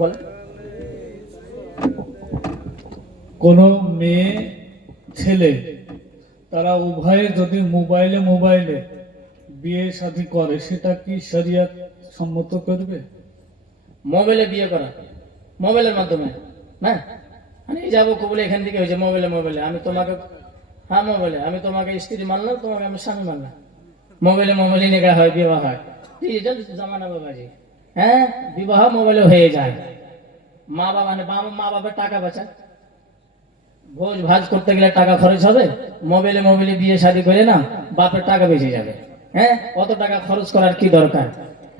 বলে কোন মেয়ে ছেলে তারা উভয়ে যদি মোবাইলে বিয়ে শাদী করে সেটা কি শরিয়ত সম্মত করবে? মোবাইলে বিয়ে করা, মোবাইলের মাধ্যমে না, আমি যাবো কবুল এখান থেকে হয়েছে মোবাইলে আমি তোমাকে, হ্যাঁ মোবাইলে আমি তোমাকে স্ত্রী মানলাম, তোমাকে আমি স্বামী মানলাম, মোবাইলে নিকাহ হয়, বিবাহ হয়। ডিজিটাল জামানা বাবাজি, হ্যাঁ বিবাহ মোবাইলে হয়ে যায়। মা বাবার টাকা বাঁচা, ভোজ ভাজ করতে গেলে টাকা খরচ হবে, মোবাইলে বিয়ে শাদী করে না, বাপের টাকা বেঁচে যাবে। হ্যাঁ অত টাকা খরচ করার কি দরকার?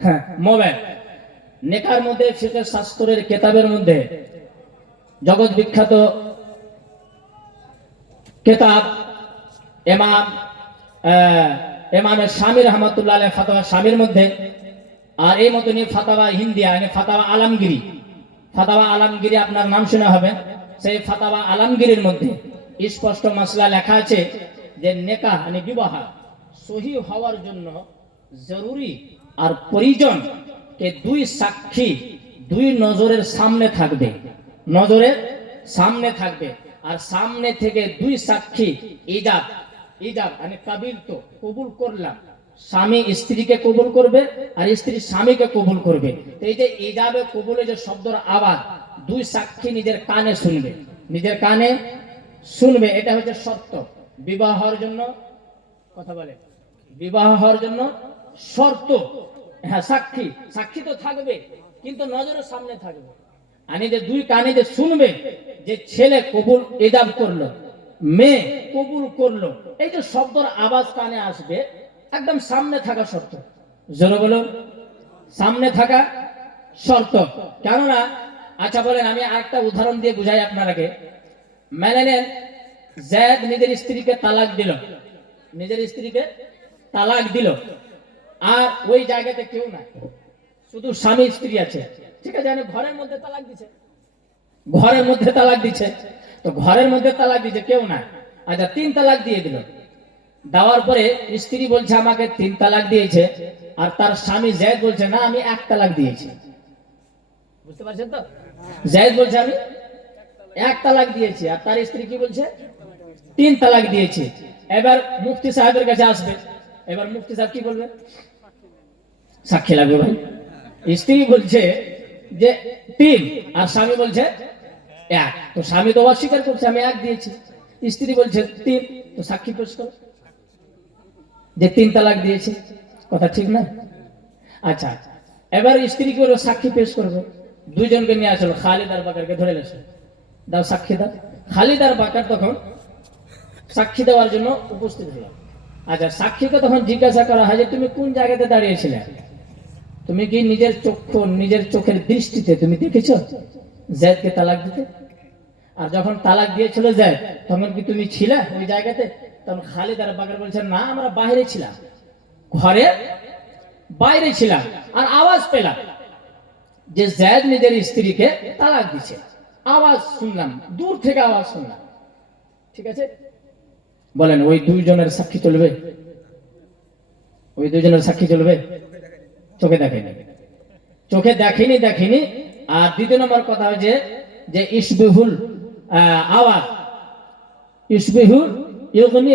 হ্যাঁ মোবাইল নেকার মধ্যে ফিকহ শাস্ত্রের কেতাবের মধ্যে জগৎ বিখ্যাত কেতাব ইমাম ইমামের স্বামী রহমতুল্লাহ আলাইহি ফাতাওয়া স্বামীর মধ্যে, আর এই মতনই ফাতাওয়া হিন্দিয়া মানে ফাতাওয়া আলমগিরি আপনার নাম শোনা হবে। সেই ফাতাওয়া আলমগিরির মধ্যে স্পষ্ট মাসলা লেখা আছে যে নেকাহ মানে বিবাহ সহি হওয়ার জন্য জরুরি আর প্রয়োজন কে দুই সাক্ষী দুই নজরের সামনে থাকবে, নজরের সামনে থাকবে, আর সামনে থেকে দুই সাক্ষী ইজাব মানে কাবিল তো কবুল করলাম, স্বামী স্ত্রীকে কবুল করবে আর স্ত্রী স্বামীকে কবুল করবে। এই যে ইজাবে কবুলে যে শব্দের আওয়াজ দুই সাক্ষী নিজের কানে শুনবে, এটা হচ্ছে শর্ত বিবাহ হওয়ার জন্য। কথা বলে বিবাহ হওয়ার জন্য শর্ত, হ্যাঁ সাক্ষী তো থাকবে কিন্তু নজরের সামনে থাকবে। আমি যে দুই কানে যে শুনবে যে ছেলে কবুল ইজাব করলো, মেয়ে কবুল করলো, এই যে শব্দের আওয়াজ কানে আসবে, একদম সামনে থাকা শর্ত। জোরে বলো, সামনে থাকা শর্ত। কেননা আচ্ছা বলেন, আমি আরেকটা উদাহরণ দিয়ে বুঝাই আপনারাকে। মেনে নেন যায়েদ নিজের স্ত্রীকে তালাক দিল, আর ওই জায়গাতে কেউ নাই, শুধু স্বামী স্ত্রী আছে। ঠিক আছে, ঘরের মধ্যে তালাক দিছে, তো ঘরের মধ্যে তালাক দিছে, কেউ নাই। আচ্ছা 3 তালাক দিয়ে দিল, দেওয়ার পরে স্ত্রী বলছে আমাকে 3 তালাক দিয়েছে, আর তার স্বামী যায়েদ বলছে না আমি 1 তালাক দিয়েছি। বুঝতে পারছেন তো? যায়েদ বলছে আমি 1 তালাক দিয়েছি, আর তার স্ত্রী কি বলছে 3 তালাক দিয়েছি। এবার মুফতি সাহেবের কাছে আসবে, এবার মুফতি সাহেব কি বলবে? সাক্ষী লাগবে ভাই। স্ত্রী বলছে যে 3 আর স্বামী বলছে 1, তো স্বামী তো অস্বীকার করছে আমি 1 দিয়েছি, স্ত্রী বলছে 3, তো সাক্ষী পেশ করো যে 3 তালাক দিয়েছে। কথা ঠিক না? আচ্ছা এবার স্ত্রী কি করবে? সাক্ষী পেশ করবে। দুইজনকে নিয়ে আসলো, খালিদ আর বাকারকে ধরে এসে দাও সাক্ষী দাও। খালিদ আর বাকার তখন সাক্ষী দেওয়ার জন্য উপস্থিত হলো। আচ্ছা সাক্ষীকে তখন জিজ্ঞাসা করা হয় যে তুমি কোন জায়গাতে দাঁড়িয়েছিলে, তুমি কি নিজের চোখের দৃষ্টিতে তুমি দেখেছো যায়েদকে তালাক দিতে? আর যখন তালাক দিয়েছিল যায়েদ তখন কি তুমি ছিলে ওই জায়গাতে? তখন খালিদ আর বাকার বলছেন না আমরা বাইরে ছিলাম, ঘরে বাইরে ছিলাম, আর আওয়াজ পেলাম যে যায়েদ নিজের স্ত্রীকে তালাক দিছে, আওয়াজ শুনলাম, দূর থেকে আওয়াজ শুনলাম। ঠিক আছে, বলেন ওই দুইজনের সাক্ষী চলবে? ওই দুইজনের সাক্ষী চলবে? চোখে দেখেনি। আর দ্বিতীয় নম্বর কথা হচ্ছে যে ইসবিহুল আওয়াজ, ইসবিহুল ইউগনি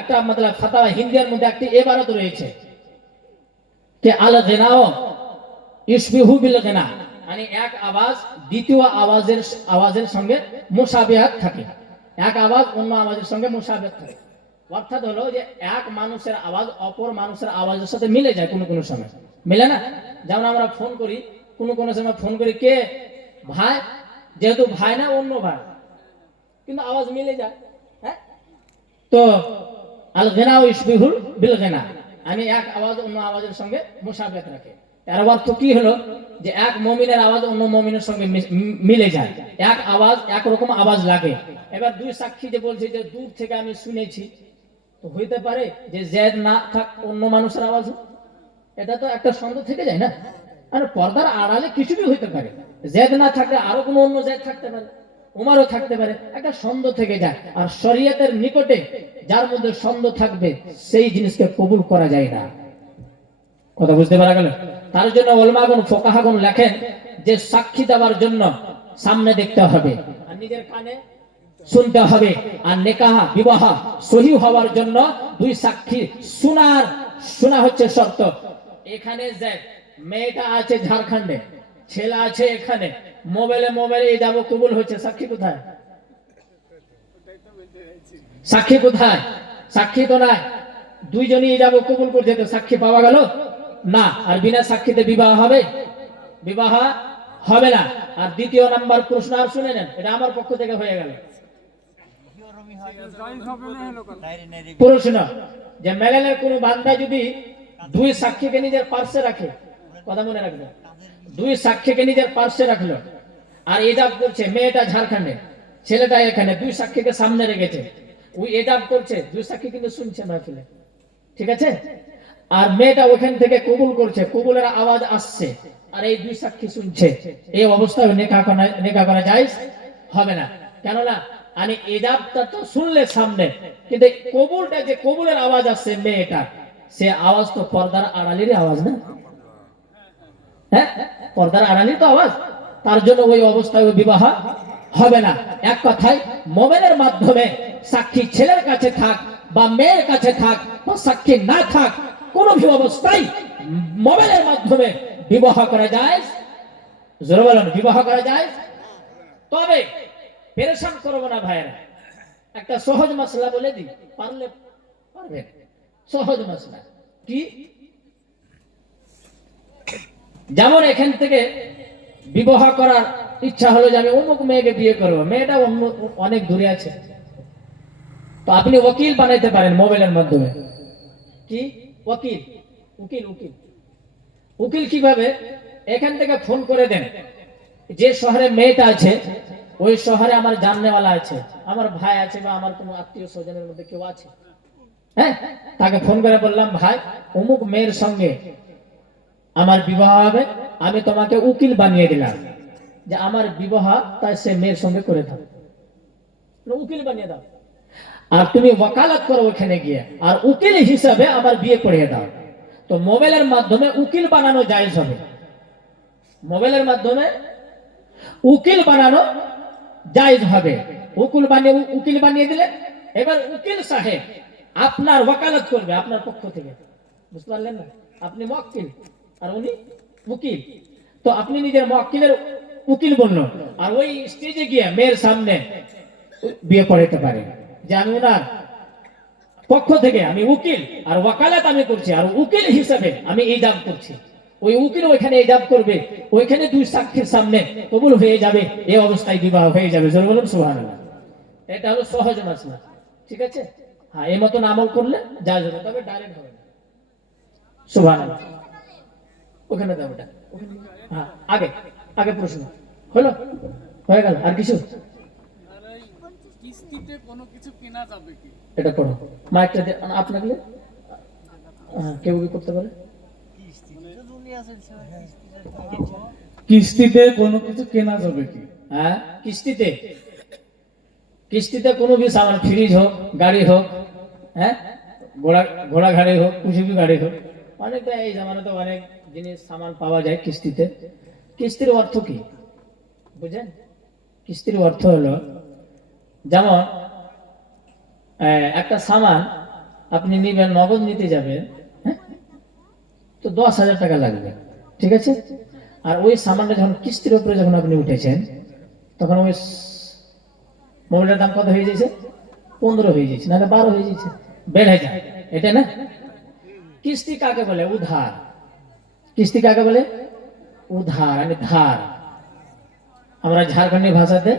একটা মতলব ফাতাওয়া হিন্দিয়ার মধ্যে একটি ইবারত রয়েছে যে আল গিনাও ইসবিহু বিল গিনা, মানে এক আওয়াজ দ্বিতীয় আওয়াজের সঙ্গে মুশাবিহাত থাকে, এক আওয়াজ অন্য আওয়াজের সঙ্গে মুশাবিহাত থাকে। অর্থাৎ হলো যে এক মানুষের আওয়াজ অপর মানুষের আওয়াজের সাথে মিলে যায়, কোনো সময় মিলে না। যেমন আমরা ফোন করি, কোনো সময় ফোন করি কে ভাই, যেহেতু ভাই না অন্য ভাই, কিন্তু আওয়াজ মিলে যায়। হ্যাঁ, তো আল গিনা ও ইসবিহুল বিল গিনা, আমি এক আওয়াজ অন্য আওয়াজের সঙ্গে মুশাবিহাত রাখে। এর অর্থ কি হলো যে এক মুমিনের আওয়াজ অন্য মুমিনের সঙ্গে মিলে যায়, এক আওয়াজ একরকম আওয়াজ লাগে। এবার দুই সাক্ষী যে বলছে যে দূর থেকে আমি শুনেছি, তো হইতে পারে যে যায়েদ না থাক অন্য মানুষের আওয়াজ, এটা তো একটা সন্দেহ থেকে যায় না। আর পর্দার আড়ালে কিছুই হইতে পারে, যায়েদ না থাকলে আরো কোনো অন্য যায়েদ থাকতে পারে, উমারও থাকতে পারে, একটা সন্দেহ থেকে যায়। আর শরীয়তের নিকটে যার মধ্যে সন্দেহ থাকবে সেই জিনিসকে কবুল করা যায় না। কথা বুঝতে পারা গেল? তার জন্য উলামাগণ ফুকাহাগণ লেখেন যে সাক্ষী দেওয়ার জন্য সামনে দেখতে হবে আর নিজের কানে শুনতে হবে, আর নেকাহ বিবাহ সহি হওয়ার জন্য দুই সাক্ষী শোনা হচ্ছে শর্ত। এখানে যে মেয়েটা আছে ঝাড়খণ্ডে, ছেলে আছে এখানে, মোবাইলে যাব কবুল হচ্ছে, সাক্ষী কোথায়? সাক্ষী কোথায়? সাক্ষী তো নাই, দুইজনই যাব কবুল করছে, তো সাক্ষী পাওয়া গেল না। আর বিনা সাক্ষীতে বিবাহ হবে? বিবাহ হবে না। আর দ্বিতীয় নাম্বার প্রশ্ন আর শুনে নেন, এটা আমার পক্ষ থেকে হয়ে গেল। প্রশ্ন যে মেলালের কোন বান্দা যদি দুই সাক্ষীকে নিজের পার্শ্বে রাখে, কথা মনে রাখবে, দুই সাক্ষীকে নিজের পার্শ্বে রাখলো আর এজাব করছে, মেয়েটা ঝাড়খণ্ডে ছেলেটা এখানে, দুই সাক্ষীকে সামনে রেখেছে, ওই এজাব করছে, দুই সাক্ষী কিন্তু শুনছে মাহফিলে, ঠিক আছে? আর মেয়েটা ওখান থেকে কবুল করছে, কবুলের আওয়াজ আসছে আর এই দুই সাক্ষী শুনছে, এই অবস্থায় নেকাহ করা জায়েজ হবে না। কেননা আমি এজাবটা তো শুনলে সামনে, কিন্তু কবুলটা যে কবুলের আওয়াজ আসছে মেয়েটা, সে আওয়াজ তো পর্দার আড়ালেরই আওয়াজ না, হ্যাঁ পর্দার আড়ালের তো আওয়াজ, তার জন্য ওই অবস্থায় ওই বিবাহ হবে না। এক কথায় মোবাইলের মাধ্যমে সাক্ষী ছেলের কাছে থাক বা মেয়ের কাছে থাক বা সাক্ষী না থাক, কোনো অবস্থায় মোবাইলের মাধ্যমে বিবাহ করা যায়, জোরে বলেন বিবাহ করা যায়। তবে পেরেশান করবো না ভাইয়েরা, একটা সহজ মশলা বলে দিই, পারলে পারবেন। সহজ মশলা কি? যেমন এখান থেকে বিবাহ করার ইচ্ছা হলো যে আমি অমুক মেয়েকে বিয়ে করবো, মেয়েটা অনেক দূরে আছে, তো আপনি ওকিল বানাইতে পারেন মোবাইলের মাধ্যমে। কি ওকিল? উকিল উকিল উকিল কিভাবে? এখান থেকে ফোন করে দেন, যে শহরে মেয়েটা আছে ওই শহরে আমার জাননেওয়ালা আছে, আমার ভাই আছে বা আমার কোনো আত্মীয় স্বজনের মধ্যে কেউ আছে, হ্যাঁ, তাকে ফোন করে বললাম ভাই অমুক মেয়ের সঙ্গে আমার বিবাহ হবে, আমি তোমাকে উকিল বানিয়ে দিলাম যে আমার বিবাহ তাই সে মেয়ের সঙ্গে করে থাকো, উকিল বানিয়ে দাও, আর তুমি ওকালত করো ওখানে গিয়ে, আর উকিল হিসাবে আমার বিয়ে করিয়ে দাও। তো মোবাইলের মাধ্যমে উকিল বানানো জায়েজ হবে, মোবাইলের মাধ্যমে উকিল বানানো জায়েজ হবে। উকিল বানিয়ে দিলে এবার উকিল সাহেব আপনার ওকালত করবে আপনার পক্ষ থেকে, বুঝতে পারলেন না? আপনি মুওয়াক্কিল আর উনি উকিল, তো আপনি নিজের মুওয়াক্কিলের উকিল বললো, আর ওই স্টেজে গিয়ে মেয়ের সামনে বিয়ে পড়াইতে পারে যে আমি ওনার পক্ষ থেকে আমি উকিল আর ওয়াকালাত আমি করছি, আর উকিল হিসেবে আমি ইজাব করছি। ওই উকিল ওইখানে ইজাব করবে, ওইখানে দুই সাক্ষীর সামনে কবুল হয়ে যাবে, এই অবস্থায় বিবাহ হয়ে যাবে। জোরে বলুন সুবহানাল্লাহ। এটা হলো সহজ মাসলা, ঠিক আছে? হ্যাঁ, এই মতন আমল করলে জায়েজ হবে, তবে ডাইরেক্ট হবে না। সুবহানাল্লাহ। ওখানে দাও এটা, হ্যাঁ আগে আগে প্রশ্ন হলো, হয়ে গেল, আর কিছু? কিস্তিতে কোনো কিছু কেনা যাবে কি? এটা পড়ো, মাইকটা আপনাকে কেউ কি করতে পারে? কিস্তিতে কোনো কিছু কেনা যাবে কি? হ্যাঁ, কিস্তিতে, কিস্তিতে কোনো भी सामान, ফ্রিজ হোক, গাড়ি হোক, হ্যাঁ ঘোড়া গাড়ি হোক, কুশিবি গাড়ি হোক, অনেক এই জামানাতে অনেক জিনিস সামান পাওয়া যায় কিস্তিতে। কিস্তির অর্থ কি বুঝেন? কিস্তির অর্থ হলো যেমন একটা সামান আপনি নিবেন, নগদ নিতে যাবেন, হ্যাঁ, তো 10,000 টাকা লাগবে, ঠিক আছে? আর ওই সামানটা যখন কিস্তির উপরে যখন আপনি উঠেছেন, তখন ওই মোবাইলের দাম কত হয়ে যাচ্ছে? 15 হয়ে যাচ্ছে, নাহলে 12 হয়ে যাচ্ছে, বেড়ে যায়, এটা না? কিস্তি কাকে বলে? উধার। কিস্তি কাকে বলে? উধার, মানে ধার। আমরা ঝাড়খণ্ডী ভাষাতে,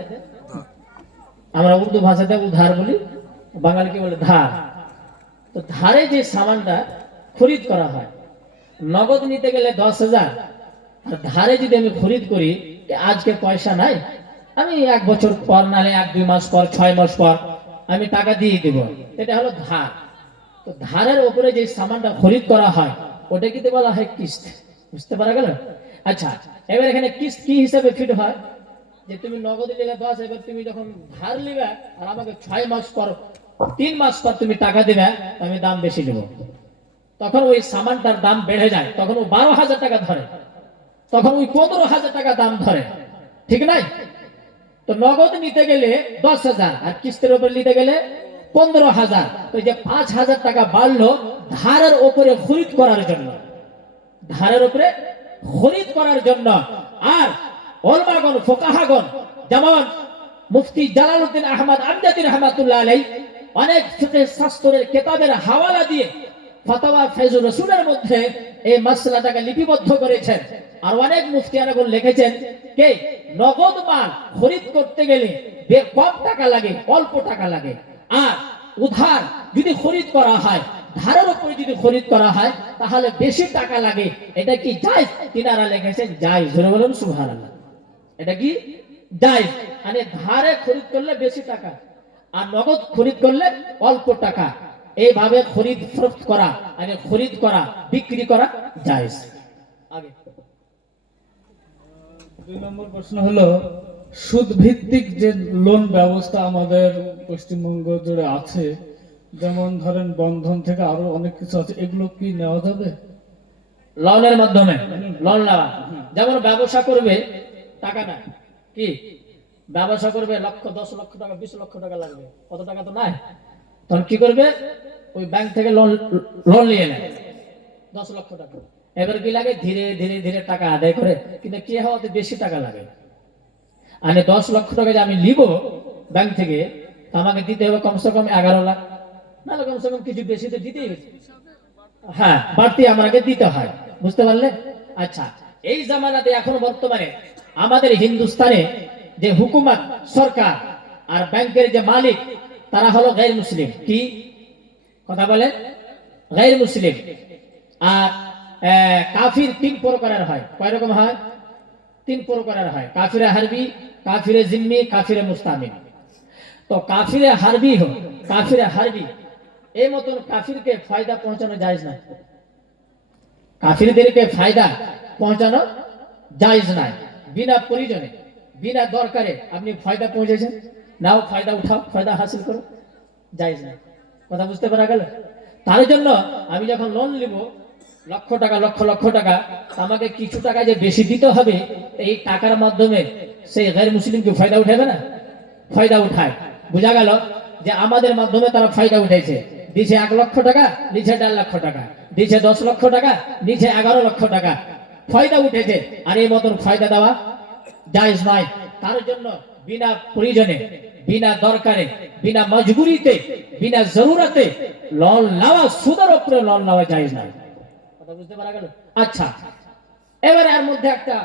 আমরা উর্দু ভাষাতে উধার বলি, বাঙালি কি বলে? ধার। তো ধারে যে সামানটা খরিদ করা হয়, নগদ নিতে গেলে 10,000, আর ধারে যদি আমি খরিদ করি, আজকে পয়সা নাই, আমি 1 বছর পর, নালে 1-2 মাস পর, 6 মাস পর আমি টাকা দিয়ে দেব, এটা হলো ধার। তো ধারের উপরে যে সামানটা খরিদ করা হয় ওটা কি বলা হয়? কিস্ত। বুঝতে পারা গেল? আচ্ছা, এবার এখানে কিস্ত কি হিসাবে ফিট হয়? যে তুমি নগদ নিলে 10, এবার তুমি যখন ধার নিবে আর আমাকে 6 মাস পর, 3 মাস পর তুমি টাকা দিবে, আমি দাম বেশি দেব, তখন ওই সামানটার দাম বেড়ে যায়, তখন ও 12,000 টাকা ধরে। তখন ওই 15,000 টাকা দাম ধরে, ঠিক নাই? তো নগদ নিতে গেলে 10,000 আর কিস্তির উপর নিতে গেলে 15,000। তো এই যে 5,000 টাকা বাড়লো ধারের উপরে খরিদ করার জন্য, ধারের উপরে খরিদ করার জন্য। আর ওলামাগণ ফুকাহাগণ যেমন মুফতি জালালউদ্দিন আহমদ আমজাদি রহমাতুল্লাহ আলাইহি অনেক ফিকহ শাস্ত্রের কিতাবের হাওয়ালা দিয়ে ফতোয়া ফয়জুর রাসূলের মধ্যে এই মাসলাটাকে লিপিবদ্ধ করেছেন। আর অনেক মুফতিয়ানগণ লিখেছেন কে নগদ মাল খরিদ করতে গেলে কম টাকা লাগে, অল্প টাকা লাগে। আর উধার যদি খরিদ করা হয়, ধারের উপরে যদি খরিদ করা হয় তাহলে বেশি টাকা লাগে। এটা কি জায়েজ? তিনারা লিখেছেন জায়েজ। জোরে বলুন সুবহানাল্লাহ। এটা কি জায়েজ? মানে ধারে খরিদ করলে বেশি টাকা আর নগদ খরিদ করলে অল্প টাকা, এইভাবে খরিদ ফরোখত করা, মানে খরিদ করা বিক্রি করা জায়েজ। আগে 2 নম্বর প্রশ্ন হলো সুদ ভিত্তিক যে লোন ব্যবস্থা আমাদের পশ্চিমবঙ্গ জুড়ে আছে, যেমন ধরেন বন্ধন থেকে আরো অনেক কিছু আছে, এগুলো কি নেওয়া যাবে? লোনের মাধ্যমে লোন নেওয়া, যেমন ব্যবসা করবে টাকা না, কি ব্যবসা করবে লক্ষ 10 লক্ষ টাকা 20 লক্ষ টাকা লাগবে, কত টাকা তো নাই, তখন কি করবে ওই ব্যাংক থেকে লোন নিয়ে নেয় 10 লক্ষ টাকা। এবার কি লাগে ধীরে ধীরে ধীরে টাকা আদায় করে, কিন্তু কি হওয়াতে বেশি টাকা লাগে। মানে 10 লক্ষ টাকা যে আমি নিব ব্যাংক থেকে, আমাকে দিতে হবে কমসে কম 11 লাখ, নাহলে কমসে কম কিছু বেশি তো দিতেই হবে, হ্যাঁ বাড়তি আমাকে দিতে হয়। বুঝতে পারলে? আচ্ছা, এই জামানাতে এখন বর্তমানে আমাদের হিন্দুস্তানে যে হুকুমত সরকার আর ব্যাংকের যে মালিক তারা হলো গায়র মুসলিম। কি কথা বলে? গায়র মুসলিম। আর কাফির 3 প্রকারের হয়। কয় রকম হয়? 3 প্রকারের হয়। কাফিরে হারবি, কাফিরে জিম্মি, কাফিরে মুস্তামিন। তো কাফিরে হারবি হোক, কাফিরে হারবি এই মতন কাফিরকে ফায়দা পৌঁছানো জায়েজ না, কাফিরদেরকে ফায়দা পৌঁছানো জায়েজ নাই। বিনা প্রয়োজনে বিনা দরকারে আপনি ফায়দা পৌঁছেছেন, নাও ফায়দা উঠাও, ফায়দা হাসিল করো, জায়েজ না। কথা বুঝতে পারা গেল? তার জন্য আমি যখন লোন নিব লক্ষ টাকা লক্ষ লক্ষ টাকা, আমাকে কিছু টাকা যে বেশি দিতে হবে, এই টাকার মাধ্যমে সেই গায়র মুসলিমকে ফায়দা উঠাবে না, ফায়দা উঠায়। বোঝা গেল যে আমাদের মাধ্যমে তারা ফায়দা উঠাইছে, দিছে 1 লক্ষ টাকা, নিচে 1.5 লক্ষ টাকা, দিছে 10 লক্ষ টাকা, নিচে 11 লক্ষ টাকা, ফায়দা উঠেছে। আর এই মতন ফায়দা দেওয়া জায়েজ নয়। তার জন্য বিনা প্রয়োজনে বিনা দরকারে বিনা মজবুরিতে বিনা জরুরতে লোন নেওয়া, সুদের উপরে লোন নেওয়া জায়েজ নয়। কথা বুঝতে পারা গেল? আচ্ছা, এবারে এর মধ্যে একটা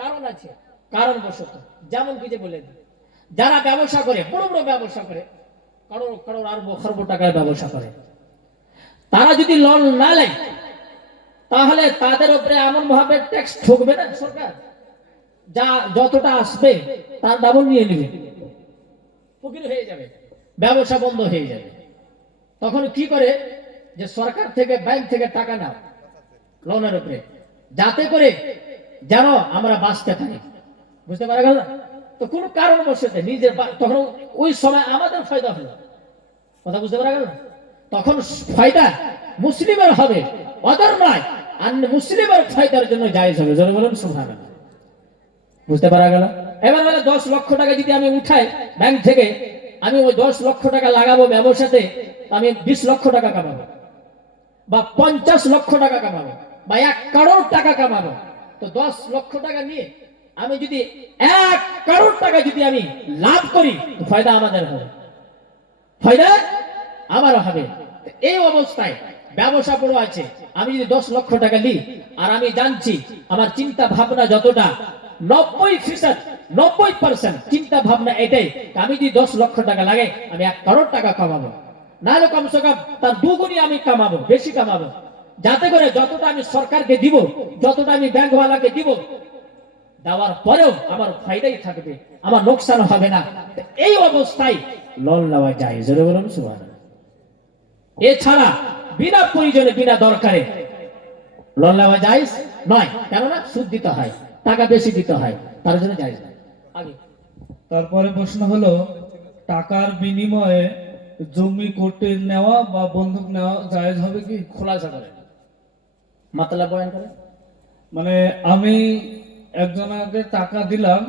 কারণ আছে, কারণবশত। যেমন কি যে বলে দিই, যারা ব্যবসা করে, বড় বড় ব্যবসা করে, করোড় করোড় আরব খরব টাকার ব্যবসা করে, তারা যদি লোন না নেয় তাহলে তাদের উপরে এমন ভাবে ট্যাক্স ঠকবে না সরকার, যা যতটা আসবে তার ডাবল নিয়ে নেবে, ফকির হয়ে যাবে, ব্যবসা বন্ধ হয়ে যাবে। তখন কি করে যে সরকার থেকে ব্যাংক থেকে টাকা নাও লোনের উপরে, যাতে করে যেন আমরা বাঁচতে পারি। বুঝতে পারা গেল? তো কোন কারণবশত নিজের তখন ওই সময় আমাদের ফায়দা হলো। কথা বুঝতে পারা গেল? তখন ফায়দা মুসলিমের হবে, ওদের নয়। আর মুসলিমের ফায়দার জন্য জায়েজ হবে। জোরে বলুন সুবহানাল্লাহ। বুঝতে পারা গেল? এবার বলে 10 লক্ষ টাকা যদি আমি উঠাই ব্যাংক থেকে, আমি ওই 10 লক্ষ টাকা লাগাবো ব্যবসাতে, আমি 20 লক্ষ টাকা কামাবো, বা 50 লক্ষ টাকা কামাবো, বা 1 করোড় টাকা কামাবো। তো 10 লক্ষ টাকা নিয়ে আমি যদি 1 করোড় টাকা যদি আমি লাভ করি, ফায়দা আমাদের হবে, ফায়দা আমারও হবে। এই অবস্থায় ব্যবসা বড় আছে, আমি যদি 10 লক্ষ টাকা নিই, আর আমি জানছি আমার চিন্তা ভাবনা যতটা 90% চিন্তা ভাবনা এটাই, আমি যদি 10 লক্ষ টাকা লাগে আমি 1 করোড় টাকা কামাবো, নাহলে কমসে কম তার দুগুণই আমি কামাবো, বেশি কামাবো, যাতে করে যতটা আমি সরকারকে দিব, যতটা আমি ব্যাংকওয়ালাকে দিব, দেওয়ার পরেও আমার ফায়দাই থাকবে, আমার লোকসান হবে না। এই অবস্থায় লোন নেওয়া যায়। জোরে বলুন সুবহানাল্লাহ। এছাড়া বিনা প্রয়োজনে বিনা দরকারে লোন নেওয়া যায় নয়, কেননা সুদ দিতে হয়, টাকা বেশি দিতে হয়, তার জন্য জায়েজ নয়। আগে তারপরে প্রশ্ন হলো টাকার বিনিময়ে জমি কোর্টে নেওয়া বা বন্ধক নেওয়া জায়েজ হবে কি? খোলাসা করে মাতলাব বয়ান করে। মানে আমি একজনকে টাকা দিলাম,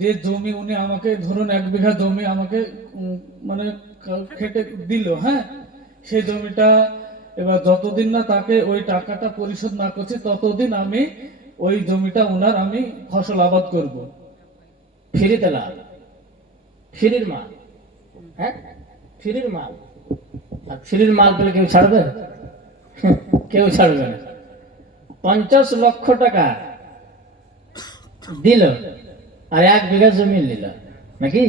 যে জমি উনি আমাকে ধরুন 1 বিঘা জমি আমাকে মানে খেটে দিল, হ্যাঁ, সেই জমিটা এবার যতদিন না তাকে ওই টাকাটা পরিশোধ না করছি ততদিন আমি ওই জমিটা উনার আমি ফসল আবাদ করব। ফ্রিতে লাভ, ফ্রির মাল, হ্যাঁ, ফ্রির মাল। আর ফ্রির মাল পেলে কেউ ছাড়বে? কেউ ছাড়বে না। 50 লক্ষ টাকা দিল আর 1 বিঘা জমি নিল, নাকি?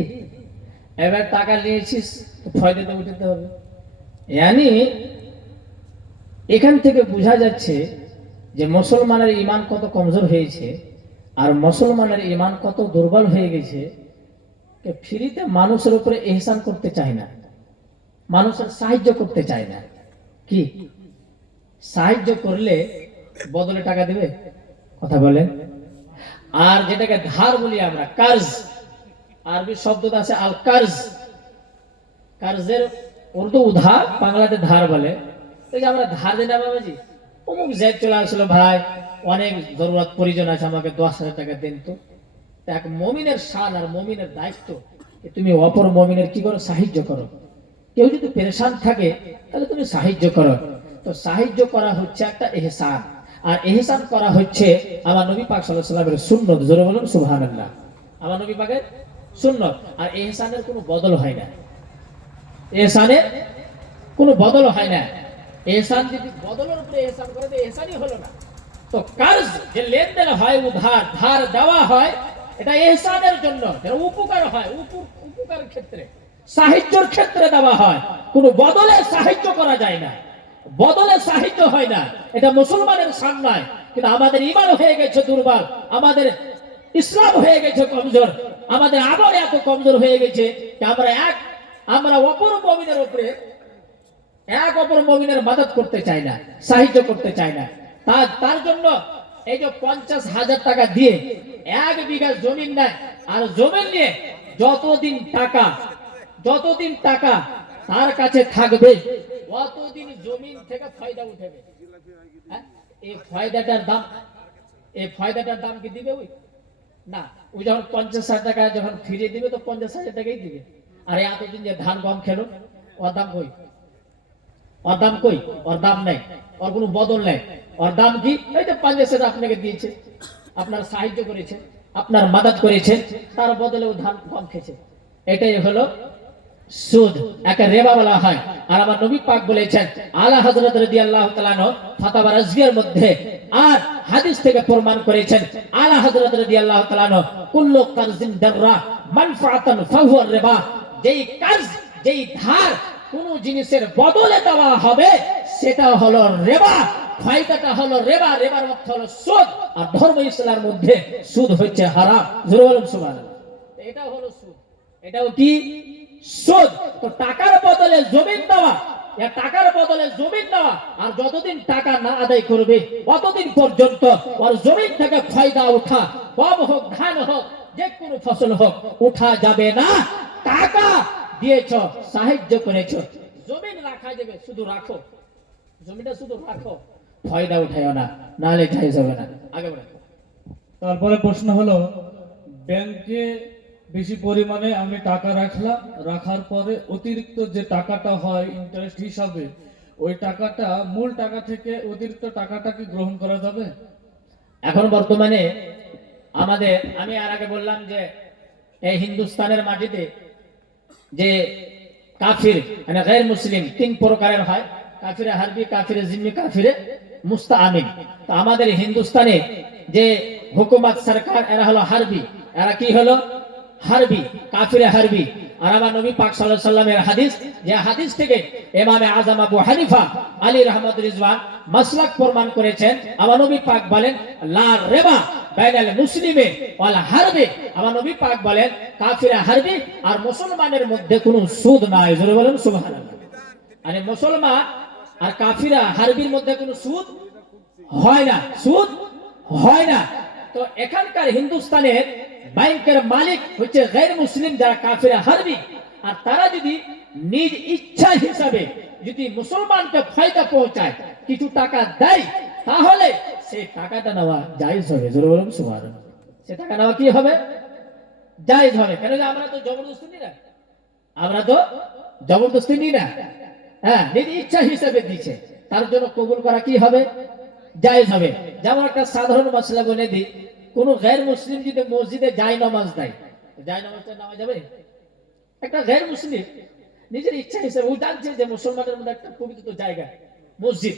এবার টাকা নিয়েছিস তো ফয়দা তো উঠাতে হবে। ইয়ানি এখান থেকে বোঝা যাচ্ছে যে মুসলমানের ঈমান কত কমজোর হয়েছে আর মুসলমানের ঈমান কত দুর্বল হয়ে গেছে। ফ্রিতে মানুষের উপরে এহসান করতে চায় না, মানুষের সাহায্য করতে চায় না। কি সাহায্য করলে বদলে টাকা দিবে? কথা বলে। আর যেটাকে ধার বলি আমরা, কার্জ, আরবি শব্দটা আছে আল কার্জ। কার্জের উর্দু উধার, বাংলাতে ধার বলে। এই যে আমরা ধার দিই না বাবাজি, অমুক জায়গায় চলে আসলো, ভাই অনেক জরুরত প্রয়োজন আছে, আমাকে 10,000 টাকা দেন তো। এক মমিনের শান আর মমিনের দায়িত্ব, তুমি অপর মমিনের কি করো? সাহায্য করো। কেউ যদি পেরেশান থাকে তাহলে তুমি সাহায্য করো। তো সাহায্য করা হচ্ছে একটা এহসান, আর এহসান করা হচ্ছে আমার নবী পাক সাল্লাল্লাহু আলাইহি ওয়াসাল্লামের সুন্নাত। জোরে বলুন সুবহানাল্লাহ। আমার নবী পাকের সুন্নাত। আর এহসানের কোনো বদল হয় না, এহসানের কোনো বদল হয় না। এহসান যদি বদলের উপরে এহসান করে তো এহসানই হলো না। তো কার্জ যে লেনদেন হয়, উধার ধার দেওয়া হয়, এটা এহসানের জন্য, এটা উপকার হয়, উপকারের ক্ষেত্রে, সাহায্যের ক্ষেত্রে দেওয়া হয়। কোনো বদলে সাহায্য করা যায় না, বদলে সাহায্য হয় না। এটা মুসলমানের শান নয়। কিন্তু আমাদের ঈমান হয়ে গেছে দুর্বল, আমাদের ইসলাম হয়ে গেছে কমজোর, আমাদের আমল এত কমজোর হয়ে গেছে যে আমরা অপর মুমিনের উপরে অপর মুমিনের মদদ করতে চাই না, সাহায্য করতে চাই না। তার জন্য এই যে 50,000 টাকা দিয়ে 1 বিঘা জমি নেয়, আর জমি নিয়ে যতদিন টাকা তার কাছে থাকবে অতদিন জমিন থেকে ফায়দা উঠবে। হ্যাঁ? এই ফায়দাটার দাম কি দিবে ওই? না, ওই যখন 50,000 টাকা যখন ফিরিয়ে দিবে তো 50,000 টাকাই দিবে। আর এতদিন যে ধান গম খেলো, ওর দাম কই? ওর দাম কই? ওর দাম নাই, ওর কোনো বদল নাই। ওর দাম কি? এই তো 50,000 আপনাকে দিয়েছে, আপনার সাহায্য করেছে, আপনার মাদাত করেছে, তার বদলে ও ধান গম খেয়েছে। এটাই হলো সুদ, একে রেবা বলা হয়। আর আমার নবী পাক বলেছেন, আলা হযরত রাদিয়াল্লাহু তাআলা আনহু ফাতাওয়া রাজভিয়ার মধ্যে আর হাদিস থেকে প্রমাণ করেছেন, আলা হযরত রাদিয়াল্লাহু তাআলা আনহু কুল্লু কারজিন দাররা মানফাআতান ফাহুয়া রিবা। যেই কার্জ, যেই ধার কোন জিনিসের বদলে দেওয়া হবে সেটা হলো রেবা, ফায়দাটা হলো রেবা। রেবার অর্থ হলো সুদ। আর ধর্ম ইসলামের মধ্যে সুদ হচ্ছে হারাম। জোরে বলুন সুবহানাল্লাহ। এটা হলো সুদ, এটাও কি? সুদ। তো টাকার বদলে জমিন দেওয়া, টাকার বদলে জমিন দেওয়া, আর যতদিন টাকা না আদায় করবে ততদিন পর্যন্ত ওর জমিন থেকে ফায়দা ওঠা, গম হোক ধান হোক যে কোনো ফসল হোক, উঠা যাবে না। টাকা দিয়েছ, সাহায্য করেছ, জমিন রাখা যাবে, শুধু রাখো, জমিটা শুধু রাখো, ফায়দা উঠাইও না, নাহলে যাই যাবে না। আগে বলে। তারপরে প্রশ্ন হলো, ব্যাংকে বেশি পরিমাণে আমি টাকা রাখলাম, রাখার পরে অতিরিক্ত যে টাকাটা হয় ইন্টারেস্ট হিসাবে, ওই টাকাটা মূল টাকা থেকে অতিরিক্ত টাকাটা কি গ্রহণ করা যাবে? এখন বর্তমানে আমাদের, আমি আর আগে বললাম যে এই হিন্দুস্তানের মাটিতে যে কাফির মানে গায়র মুসলিম 3 প্রকারের হয়, কাফিরে হারবি, কাফিরে জিম্মি, কাফিরে মুস্তাআমিন। তো আমাদের হিন্দুস্তানে যে হুকুমত সরকার, এরা হলো হারবি। এরা কি হলো? হারবি, কাফিরে হারবি। আর আমার নবী পাক সাল্লাল্লাহু আলাইহি সাল্লামের হাদিস, যে হাদিস থেকে ইমামে আযম আবু হানিফা আলী রাহমাতুল্লাহি রিজওয়ান মাসলাক প্রমাণ করেছেন। আমার নবী পাক বলেন, লা রিবা বাইনাল মুসলিমে ওয়াল হারবি। আমার নবী পাক বলেন, কাফিরে হারবি আর মুসলমানের মধ্যে কোনো সুদ নাই। জোরে বলেন সুবহানাল্লাহ। মানে মুসলমান আর কাফিরা হারবির মধ্যে কোনো সুদ হয় না, সুদ হয় না। তো এখানকার হিন্দুস্তানের ব্যাংকের মালিক হচ্ছে গায়র মুসলিম, যারা কাফিরে হারবি। আর তারা যদি নিজ ইচ্ছা হিসাবে যদি মুসলমানকে ফায়দা পৌঁছায়, কিছু টাকা দেয়, তাহলে সেই টাকাটা নেওয়া জায়েজ হবে। জোরে বলুন সুবহানাল্লাহ। সে টাকা নেওয়া কি হবে? জায়েজ হবে। কেন যে আমরা তো জবরদস্তি নিই না, আমরা তো জবরদস্তি নিই না। হ্যাঁ, নিজ ইচ্ছা হিসেবে দিচ্ছে, তার জন্য কবুল করা কি হবে? জায়েজ হবে। যেমন একটা সাধারণ মাসলা বলে দিই, কোন গैर মুসলিম যদি মসজিদে যায় নামাজ দেয়, যায় নামাজটা নেওয়া যাবে? একটা গैर মুসলিম নিজের ইচ্ছা হিসেবে ও জানছে যে মুসলমানের মধ্যে একটা পবিত্র জায়গা মসজিদ,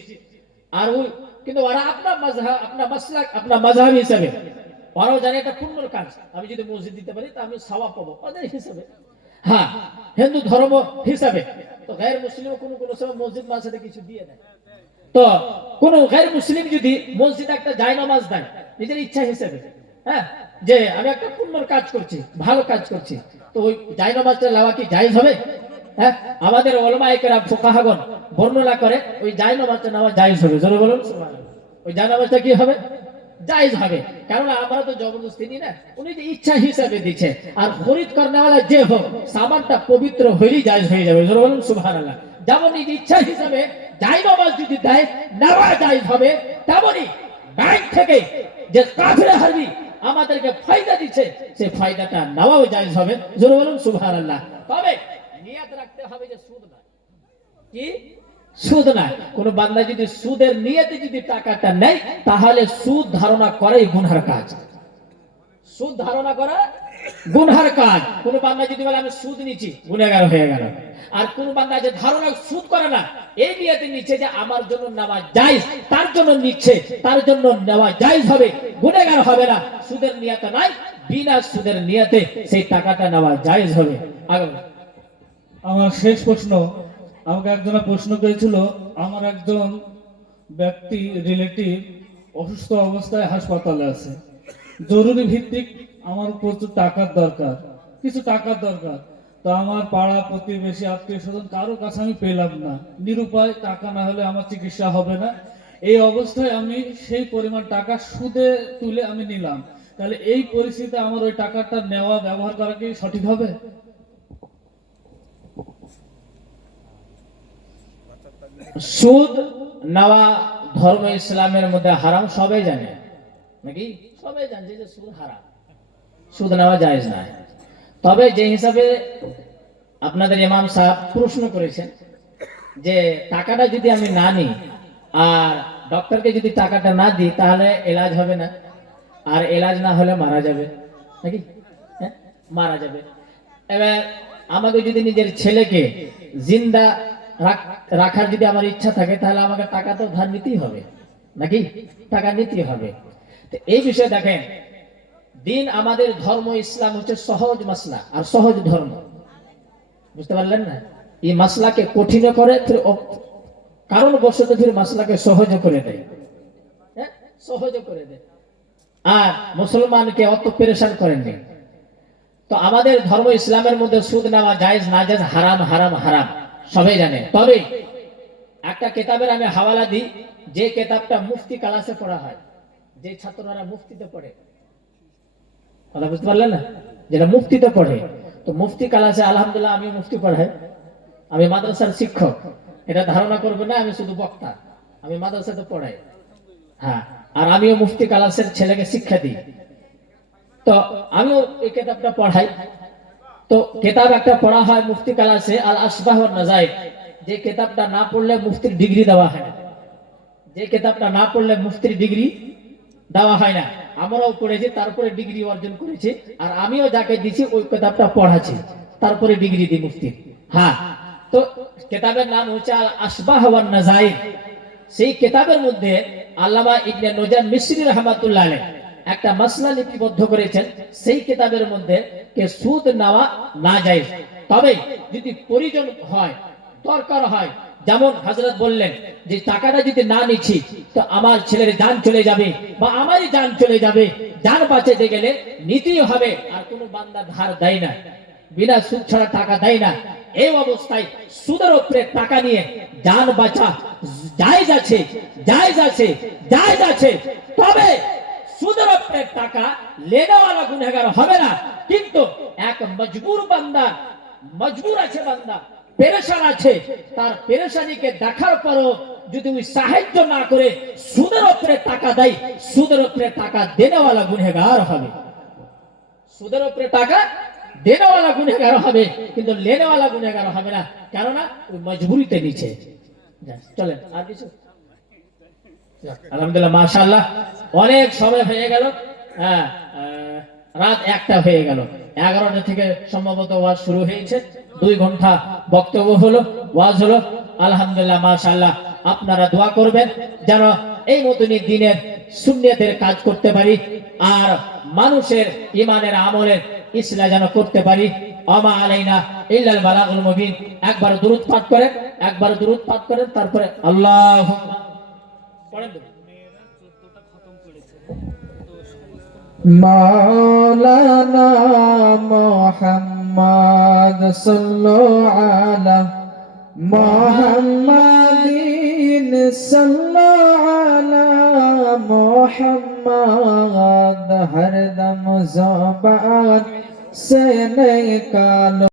আর ওই কিন্তু ওরা আপনার মাযহাব, আপনার মাসলাক, আপনার মাযহাব হিসেবে ওরাও জানে এটা পুণ্যর কাজ, আমি যদি মসজিদ দিতে পারি তা আমি সওয়াব পাবো ওদের হিসেবে। হ্যাঁ, হিন্দু ধর্ম হিসাবে তো गैर মুসলিম কোন সময় মসজিদ মাসাতে কিছু দিয়ে দেয়। তো কোন गैर মুসলিম যদি মসজিদে একটা জায়নামাজ দেয় নিজের ইচ্ছা হিসেবে, হ্যাঁ, যে আমি একটা পুণ্যর কাজ করছি, ভালো কাজ করছি, তো ওই জায়নামাজটা নেওয়া কি জায়েজ হবে? হ্যাঁ, আমাদের উলামায়ে কেরাম ফুকাহাগণ বর্ণনা করে ওই জায়নামাজটা নেওয়া জায়েজ হবে। জোরে বলুন সুবহানাল্লাহ। ওই জায়নামাজটা কি হবে? জায়েজ হবে। কারণ আমরা তো জবরদস্তি নিই না, উনি যে ইচ্ছা হিসাবে দিচ্ছে। আর খরিদ করনেওয়ালা যে হোক, সামানটা পবিত্র হইলেই জায়েজ হয়ে যাবে। জোরে বলুন সুবহানাল্লাহ। যেমন নিজ ইচ্ছা হিসাবে জায়নামাজ যদি দেয় নেওয়া জায়েজ হবে, তেমনি ব্যাংক থেকে যে কাফির হারবি আমাদেরকে ফায়দা দিচ্ছে, সেই ফায়দাটা নেওয়াও জায়েজ হবে। জোরে বলুন সুবহানাল্লাহ। তবে নিয়ত রাখতে হবে যে সুদ না, কি সুদ না। কোন বান্দা যদি সুদের নিয়তে যদি টাকাটা নেয়, তাহলে সুদ ধারণা করাই গুনহার কাজ। সুদ ধারণা করা গুনহার কাজ। কোন বান্দা যদি বলে আমি সুদ নিচ্ছি, গুনাহগার হয়ে গেল। আর কোন বান্দা যে ধারণা সুদ করে না, এই নিয়তে নিচ্ছে যে আমার জন্য নেওয়া জায়েজ, তার জন্য নিচ্ছে, তার জন্য নেওয়া জায়েজ হবে, গুনাহগার হবে না। সুদের নিয়ত নাই, বিনা সুদের নিয়তে সেই টাকাটা নেওয়া জায়েজ হবে। আগামী আমার শেষ প্রশ্ন, আমাকে একজনা প্রশ্ন করেছিল, আমার একজন ব্যক্তি রিলেটিভ অসুস্থ অবস্থায় হাসপাতালে আছে, জরুরি ভিত্তিক আমার প্রচুর টাকার দরকার, কিছু টাকার দরকার। তো আমার পাড়া প্রতিবেশী আত্মীয় স্বজন কারো কাছে আমি পেলাম না, নিরুপায়, টাকা না হলে আমার চিকিৎসা হবে না। এই অবস্থায় আমি সেই পরিমাণ টাকা সুদে তুলে আমি নিলাম, তাহলে এই পরিস্থিতিতে আমার ওই টাকাটা নেওয়া, ব্যবহার করা কি সঠিক হবে? সুদ নেওয়া ধর্ম ইসলামের মধ্যে হারাম, সবাই জানে নাকি? সবাই জানছে যে সুদ হারাম, সুদ নেওয়া জায়েজ না। তবে যে হিসাবে আপনাদের ইমাম সাহেব প্রশ্ন করেছেন যে টাকাটা যদি আমি না নিই আর ডক্টরকে যদি টাকাটা না দিই, তাহলে এলাজ হবে না, আর এলাজ না হলে মারা যাবে নাকি? হ্যাঁ, মারা যাবে। এবার আমাকে যদি নিজের ছেলেকে জিন্দা রাখার যদি আমার ইচ্ছা থাকে, তাহলে আমাকে টাকা তো ধার নিতেই হবে নাকি? টাকা নিতেই হবে। তো এই বিষয়ে দেখেন, দিন আমাদের ধর্ম ইসলাম হচ্ছে সহজ মাসলা আর সহজ ধর্ম, বুঝতে পারলেন না? এই মাসলাকে কঠিন করে কারণ বশত ফির মাসলাকে সহজ করে দেয়, হ্যাঁ, সহজ করে দেয়, আর মুসলমানকে অত পেরেশান করেননি। তো আমাদের ধর্ম ইসলামের মধ্যে সুদ নেওয়া জায়েজ না জায়েজ, হারাম হারাম হারাম, সবাই জানে। তবে একটা কিতাবের আমি হাওয়ালা দিই, যে কিতাবটা মুফতি ক্লাসে পড়া হয়, যে ছাত্ররা মুফতিতে পড়ে, কথা বুঝতে পারলেন না? যেটা মুফতিতে পড়ে, তো মুফতি ক্লাসে আলহামদুলিল্লাহ আমি মুফতি পড়াই, আমি মাদ্রাসার শিক্ষক, এটা ধারণা করবে না আমি শুধু বক্তা, আমি মাদ্রাসাতে পড়াই। হ্যাঁ, আর আমিও মুফতি ক্লাসের ছেলেকে শিক্ষা দিই। তো আমিও এই কিতাবটা পড়াই। তো কিতাব একটা পড়া হয় মুফতি ক্লাসে, আল আসবাহ ওয়ান নাযাইর, যে কিতাবটা না পড়লে মুফতির ডিগ্রি দেওয়া হয় না, যে কিতাবটা না পড়লে মুফতির ডিগ্রি দেওয়া হয় না। আমরাও পড়েছি, তারপরে ডিগ্রি অর্জন করেছি, আর আমিও যাকে দিছি ওই কিতাবটা পড়াচ্ছি, তারপরে ডিগ্রি দিই মুফতির। হ্যাঁ, তো কিতাবের নাম হচ্ছে আল আসবাহ ওয়ান নাযাইর। সেই কিতাবের মধ্যে আল্লামা ইবনে নজাম মিসরি রাহমাতুল্লাহ আলাইহি একটা মাসলা লিপিবদ্ধ করেছেন। সেই কিতাবের মধ্যে কে সুদ নেওয়া না জায়েজ, তবে যদি প্রয়োজন হয়, দরকার হয়, যেমন হযরত বললেন যে টাকাটা যদি না নিচ্ছি তো আমার ছেলের জান চলে যাবে বা আমারই জান চলে যাবে, জান বাঁচাতে গেলে নিতেই হবে। আর কোনো বান্দা ধার দেয় না, বিনা সুদ ছাড়া টাকা দেয় না, এই অবস্থায় সুদের উপরে টাকা নিয়ে জান বাঁচা জায়েজ আছে, জায়েজ আছে, জায়েজ আছে। তবে সুদের উপরে টাকা লেনেওয়ালা গুনাহগার হবে না, কিন্তু এক মজবুর বান্দা, মজবুর আছে বান্দা, পেরেশান আছে, তার পেরেশানিকে দেখার পরও যদি ওই সাহায্য না করে সুদের উপরে টাকা দেয়, সুদের উপরে টাকা দেনেওয়ালা গুনহেগার হবে। সুদের উপরে টাকা দেনেওয়ালা গুনহেগার হবে, কিন্তু লেনেওয়ালা গুনহেগার হবে না, কেননা ওই মজবুরিতে নিচে। চলেন আর কিছু। আলহামদুলিল্লাহ, মাশাআল্লাহ, অনেক সময় হয়ে গেল। হ্যাঁ, রাত 1টা হয়ে গেল। 11টা থেকে সম্ভবত ওয়াজ শুরু হয়েছে, 2 ঘন্টা বক্তব্য হলো, ওয়াজ হলো। আলহামদুলিল্লাহ, মাশাআল্লাহ, আপনারা দোয়া করবেন যেন এই মতনই দিনের সুন্নিয়তের কাজ করতে পারি, আর মানুষের ইমানের আমলের ইসলাহ যেন করতে পারি। আমা আলাইনা ইল্লাল বালাগুল মুবিন। একবার দুরূদ পাঠ করেন, একবার দুরূদ পাঠ করেন, তারপরে আল্লাহুম্মা পড়েন তো। মাওলানা মুহাম্মদ সাল্লাল্লাহু আলা মুহাম্মাদিন সাল্লাল্লাহু আলা মুহাম্মদ, হরদম ज़बान से निकालो